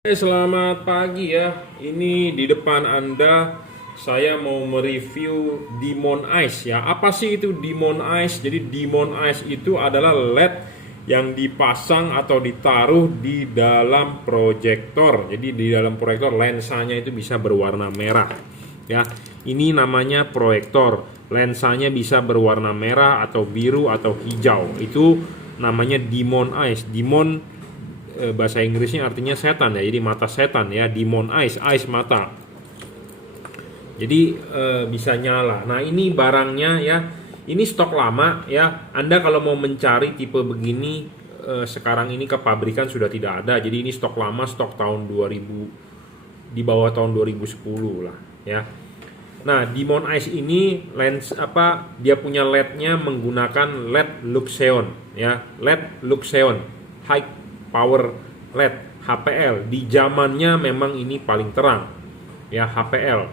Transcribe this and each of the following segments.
Selamat pagi ya. Ini di depan Anda saya mau mereview Demon Ice ya. Apa sih itu Demon Ice? Jadi Demon Ice itu adalah LED yang dipasang atau ditaruh di dalam proyektor. Jadi di dalam proyektor lensanya itu bisa berwarna merah. Ya, ini namanya proyektor. Lensanya bisa berwarna merah atau biru atau hijau. Itu namanya Demon Ice. Demon bahasa Inggrisnya artinya setan ya, jadi mata setan ya, demon eyes, eyes mata. Jadi bisa nyala. Nah ini barangnya ya, ini stok lama ya. Anda kalau mau mencari tipe begini sekarang ini ke pabrikan sudah tidak ada. Jadi ini stok lama, stok tahun 2000, di bawah tahun 2010 lah ya. Nah, Demon Ice ini lens dia punya LED-nya menggunakan LED Luxeon ya, LED Luxeon High Power LED HPL. Di zamannya memang ini paling terang ya, HPL.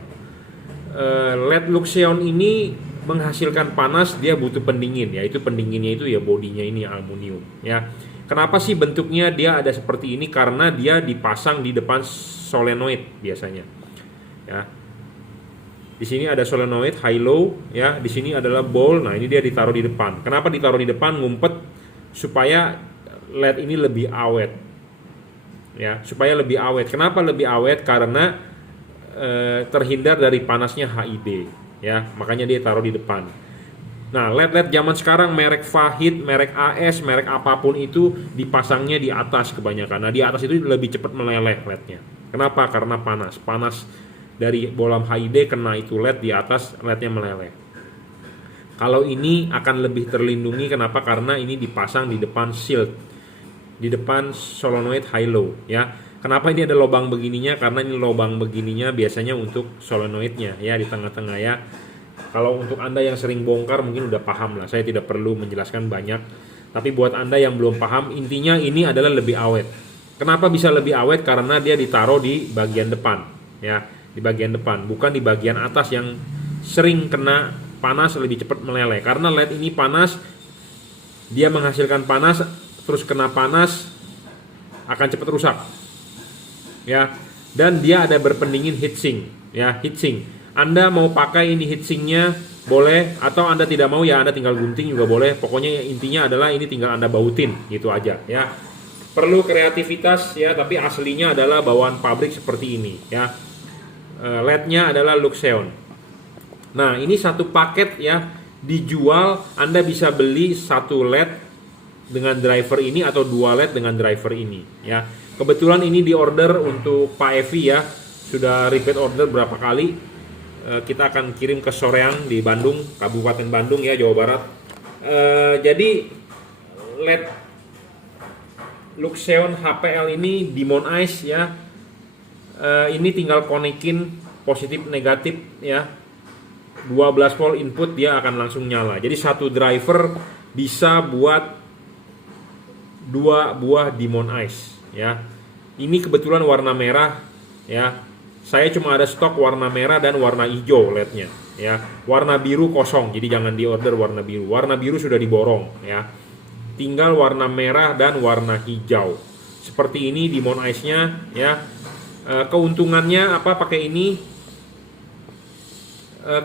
LED Luxeon ini menghasilkan panas, dia butuh pendingin ya. Itu pendinginnya itu ya bodinya ini aluminium ya. Kenapa sih bentuknya dia ada seperti ini? Karena dia dipasang di depan solenoid biasanya ya. Di sini ada solenoid high low ya, di sini adalah ball. Nah, ini dia ditaruh di depan. Kenapa ditaruh di depan? Ngumpet supaya LED ini lebih awet. Ya, supaya lebih awet. Kenapa lebih awet? Karena terhindar dari panasnya HID ya. Makanya dia taruh di depan. Nah, LED-LED zaman sekarang merek Fahid, merek AS, merek apapun itu dipasangnya di atas kebanyakan. Nah, di atas itu lebih cepat meleleh LED-nya. Kenapa? Karena panas. Panas dari bolam HID kena itu LED di atas, LED-nya meleleh. Kalau ini akan lebih terlindungi, kenapa? Karena ini dipasang di depan shield, di depan solenoid high low ya. Kenapa ini ada lubang begininya? Karena ini lubang begininya biasanya untuk solenoidnya ya, di tengah-tengah ya. Kalau untuk Anda yang sering bongkar mungkin udah paham lah, saya tidak perlu menjelaskan banyak. Tapi buat Anda yang belum paham, intinya ini adalah lebih awet. Kenapa bisa lebih awet? Karena dia ditaruh di bagian depan ya, di bagian depan, bukan di bagian atas yang sering kena panas lebih cepat meleleh. Karena LED ini panas, dia menghasilkan panas, terus kena panas akan cepat rusak ya. Dan dia ada berpendingin heatsink ya, heatsink. Anda mau pakai ini heatsinknya boleh, atau Anda tidak mau ya Anda tinggal gunting juga boleh. Pokoknya intinya adalah ini tinggal Anda bautin gitu aja ya. Perlu kreativitas ya, tapi aslinya adalah bawaan pabrik seperti ini ya. LED-nya adalah Luxeon. Nah, ini satu paket ya, dijual. Anda bisa beli satu LED dengan driver ini atau dua LED dengan driver ini ya. Kebetulan ini di order untuk Pak Evi ya, sudah repeat order berapa kali. Kita akan kirim ke Soreang di Bandung, Kabupaten Bandung ya, Jawa Barat. Jadi LED Luxeon HPL ini Demon Ice ya. Ini tinggal konekin positif negatif ya, 12 volt input, dia akan langsung nyala. Jadi satu driver bisa buat dua buah Demon Ice ya. Ini kebetulan warna merah ya. Saya cuma ada stok warna merah dan warna hijau LED-nya ya. Warna biru kosong, jadi jangan diorder warna biru. Warna biru sudah diborong ya. Tinggal warna merah dan warna hijau. Seperti ini Demon Ice-nya ya. Keuntungannya apa pakai ini?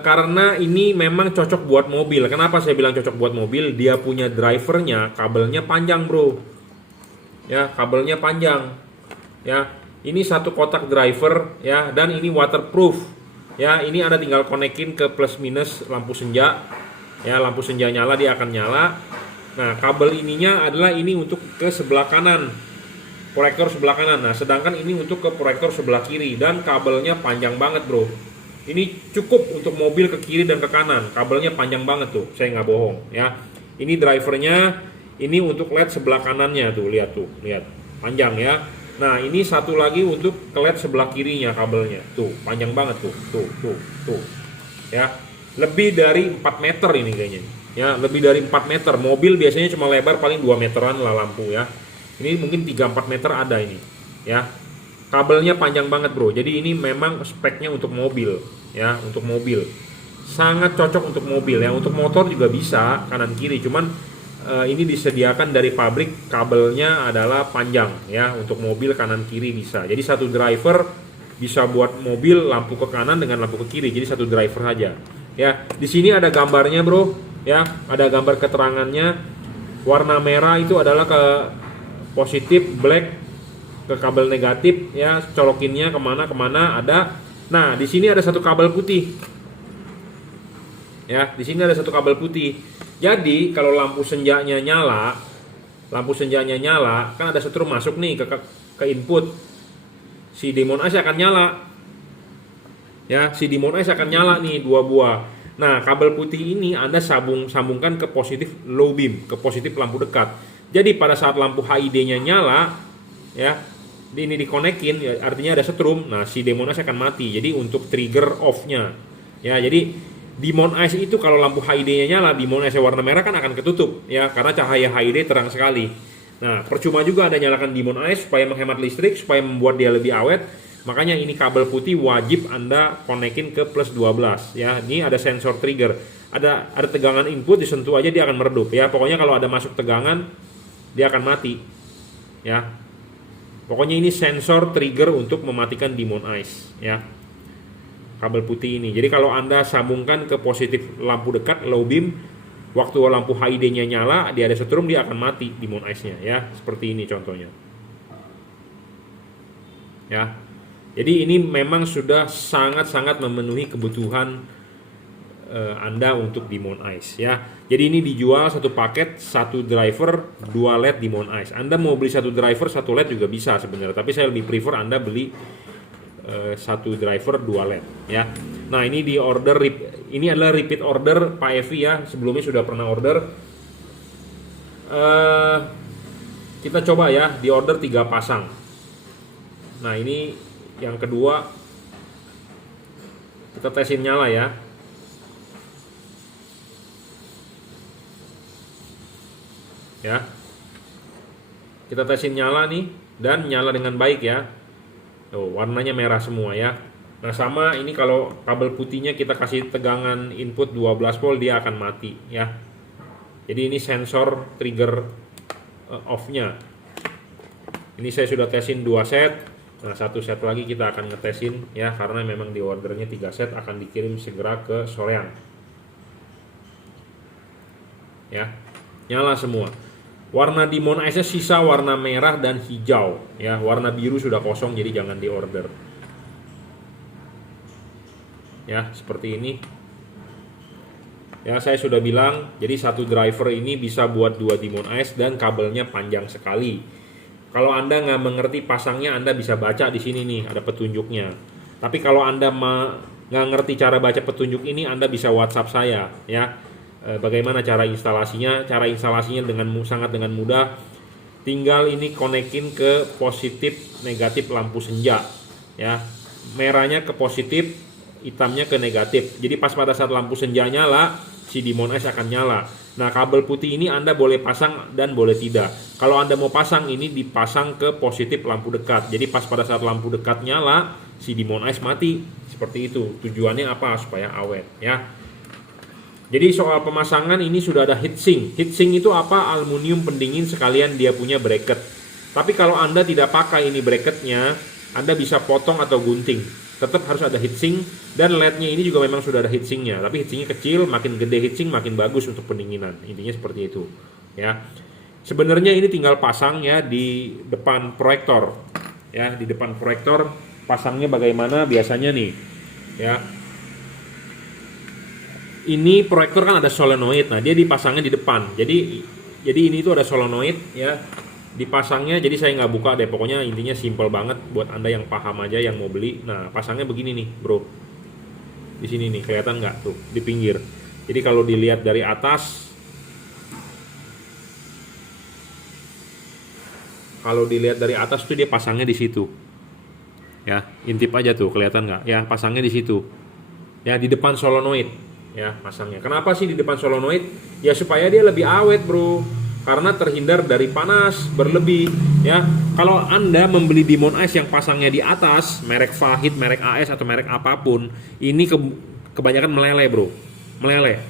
Karena ini memang cocok buat mobil. Kenapa saya bilang cocok buat mobil? Dia punya drivernya, kabelnya panjang bro ya, kabelnya panjang ya. Ini satu kotak driver ya, dan ini waterproof ya. Ini Anda tinggal konekin ke plus minus lampu senja ya. Lampu senja nyala, dia akan nyala. Nah, kabel ininya adalah ini untuk ke sebelah kanan, proyektor sebelah kanan. Nah, sedangkan ini untuk ke proyektor sebelah kiri, dan kabelnya panjang banget bro. Ini cukup untuk mobil ke kiri dan ke kanan. Kabelnya panjang banget tuh, saya nggak bohong ya. Ini drivernya, ini untuk LED sebelah kanannya tuh, lihat tuh, lihat panjang ya. Nah, ini satu lagi untuk ke LED sebelah kirinya kabelnya tuh, panjang banget tuh, tuh ya. Lebih dari 4 meter ini kayaknya ya, lebih dari 4 meter. Mobil biasanya cuma lebar paling 2 meteran lah lampu ya. Ini mungkin 3-4 meter ada ini ya. Kabelnya panjang banget bro. Jadi ini memang speknya untuk mobil ya, untuk mobil. Sangat cocok untuk mobil ya. Untuk motor juga bisa kanan kiri, cuman ini disediakan dari pabrik, kabelnya adalah panjang ya, untuk mobil kanan kiri bisa. Jadi satu driver bisa buat mobil lampu ke kanan dengan lampu ke kiri. Jadi satu driver saja. Ya, di sini ada gambarnya, Bro. Ya, ada gambar keterangannya. Warna merah itu adalah ke positif, black ke kabel negatif ya, colokinnya kemana ada. Nah, di sini ada satu kabel putih. Ya, di sini ada satu kabel putih. Jadi kalau lampu senjanya nyala, kan ada setrum masuk nih ke input. Si Demon Ice akan nyala. Ya, si Demon Ice akan nyala nih 2 buah. Nah, kabel putih ini Anda sambungkan ke positif low beam, ke positif lampu dekat. Jadi pada saat lampu HID-nya nyala, ya, ini dikonekin, ya, artinya ada setrum. Nah, si Demon Ice akan mati. Jadi untuk trigger off-nya. Ya, jadi Demon Ice itu kalau lampu HID-nya nyala, Demon Ice warna merah kan akan ketutup ya, karena cahaya HID terang sekali. Nah, percuma juga Anda nyalakan Demon Ice supaya menghemat listrik, supaya membuat dia lebih awet. Makanya ini kabel putih wajib Anda konekin ke plus 12 ya. Ini ada sensor trigger. Ada tegangan input, disentuh aja dia akan meredup ya. Pokoknya kalau ada masuk tegangan dia akan mati. Ya. Pokoknya ini sensor trigger untuk mematikan Demon Ice ya. Kabel putih ini. Jadi kalau Anda sambungkan ke positif lampu dekat low beam, waktu lampu HID-nya nyala, dia ada setrum, dia akan mati Demon Ice-nya ya. Seperti ini contohnya. Ya. Jadi ini memang sudah sangat-sangat memenuhi kebutuhan Anda untuk Demon Ice ya. Jadi ini dijual satu paket, satu driver, 2 LED Demon Ice. Anda mau beli satu driver, satu LED juga bisa sebenarnya, tapi saya lebih prefer Anda beli satu driver 2 LED ya. Nah, ini di order, ini adalah repeat order Pak Evi ya, sebelumnya sudah pernah order. Kita coba ya, di order 3 pasang. Nah, ini yang kedua, kita tesin nyala ya. Ya, kita tesin nyala nih, dan nyala dengan baik ya. Tuh, warnanya merah semua ya. Nah, sama ini kalau kabel putihnya kita kasih tegangan input 12 volt, dia akan mati ya. Jadi ini sensor trigger off-nya. Ini saya sudah tesin 2 set. Nah, 1 set lagi kita akan ngetesin ya, karena memang di ordernya 3 set akan dikirim segera ke soreang. Ya. Nyala semua. Warna Demon Ice-nya sisa warna merah dan hijau ya. Warna biru sudah kosong, jadi jangan diorder. Ya, seperti ini. Ya, saya sudah bilang, jadi satu driver ini bisa buat 2 Demon Ice dan kabelnya panjang sekali. Kalau Anda nggak mengerti pasangnya, Anda bisa baca di sini nih, ada petunjuknya. Tapi kalau Anda nggak ngerti cara baca petunjuk ini, Anda bisa WhatsApp saya ya. Bagaimana cara instalasinya? Cara instalasinya sangat dengan mudah. Tinggal ini konekin ke positif negatif lampu senja ya. Merahnya ke positif, hitamnya ke negatif. Jadi pas pada saat lampu senja nyala, si Demon Ice akan nyala. Nah, kabel putih ini Anda boleh pasang dan boleh tidak. Kalau Anda mau pasang, ini dipasang ke positif lampu dekat. Jadi pas pada saat lampu dekat nyala, si Demon Ice mati. Seperti itu. Tujuannya apa? Supaya awet ya. Jadi soal pemasangan ini sudah ada heatsink. Heatsink itu apa? Aluminium pendingin sekalian dia punya bracket. Tapi kalau Anda tidak pakai ini bracketnya, Anda bisa potong atau gunting. Tetap harus ada heatsink, dan LED-nya ini juga memang sudah ada heatsinknya. Tapi heatsinknya kecil, makin gede heatsink makin bagus untuk pendinginan. Intinya seperti itu. Ya. Sebenarnya ini tinggal pasang ya di depan proyektor. Ya, di depan proyektor pasangnya bagaimana biasanya nih. Ya. Ini proyektor kan ada solenoid, nah dia dipasangnya di depan. Jadi ini tuh ada solenoid ya, dipasangnya. Jadi saya nggak buka deh, pokoknya intinya simple banget buat Anda yang paham aja yang mau beli. Nah, pasangnya begini nih bro, di sini nih, kelihatan nggak tuh di pinggir. Jadi kalau dilihat dari atas, tuh dia pasangnya di situ ya. Intip aja tuh, kelihatan nggak ya, pasangnya di situ ya, di depan solenoid ya pasangnya. Kenapa sih di depan solenoid? Ya supaya dia lebih awet bro, karena terhindar dari panas berlebih ya. Kalau Anda membeli Demon Ice yang pasangnya di atas, merek Fahid, merek AS atau merek apapun, ini kebanyakan meleleh bro, meleleh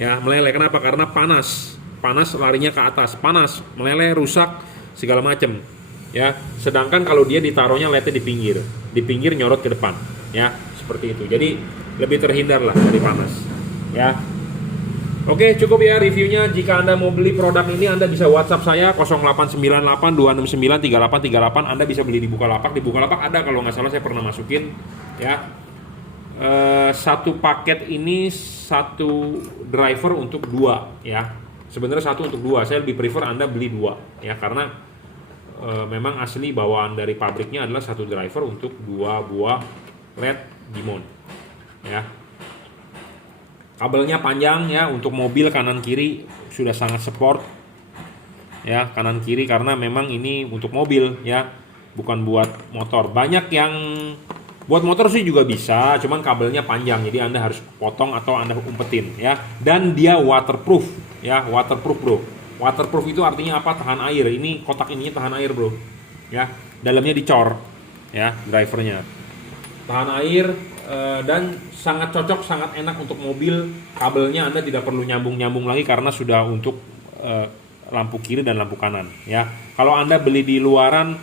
ya, meleleh. Kenapa? Karena panas panas larinya ke atas, panas, meleleh, rusak, segala macem ya. Sedangkan kalau dia ditaruhnya lednya di pinggir nyorot ke depan ya, seperti itu. Jadi lebih terhindar lah dari panas ya. Oke, cukup ya reviewnya. Jika Anda mau beli produk ini, Anda bisa WhatsApp saya 0898 269 3838. Anda bisa beli di Bukalapak. Di Bukalapak ada, kalau nggak salah saya pernah masukin ya. Satu paket ini satu driver untuk 2 ya. Sebenarnya satu untuk 2. Saya lebih prefer Anda beli 2 ya, karena memang asli bawaan dari pabriknya adalah satu driver untuk 2 buah LED dimon ya. Kabelnya panjang ya, untuk mobil kanan kiri sudah sangat support ya, kanan kiri, karena memang ini untuk mobil ya, bukan buat motor. Banyak yang buat motor sih juga bisa, cuman kabelnya panjang, jadi Anda harus potong atau Anda umpetin ya. Dan dia waterproof ya, waterproof bro. Waterproof itu artinya apa? Tahan air. Ini kotak ininya tahan air bro ya, dalamnya dicor ya, drivernya tahan air. Dan sangat cocok, sangat enak untuk mobil. Kabelnya Anda tidak perlu nyambung-nyambung lagi karena sudah untuk lampu kiri dan lampu kanan ya. Kalau Anda beli di luaran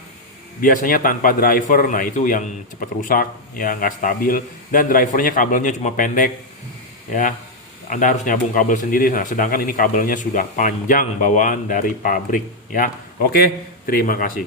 biasanya tanpa driver, nah itu yang cepat rusak ya, nggak stabil, dan drivernya kabelnya cuma pendek ya. Anda harus nyambung kabel sendiri. Nah, sedangkan ini kabelnya sudah panjang bawaan dari pabrik ya. Oke, terima kasih.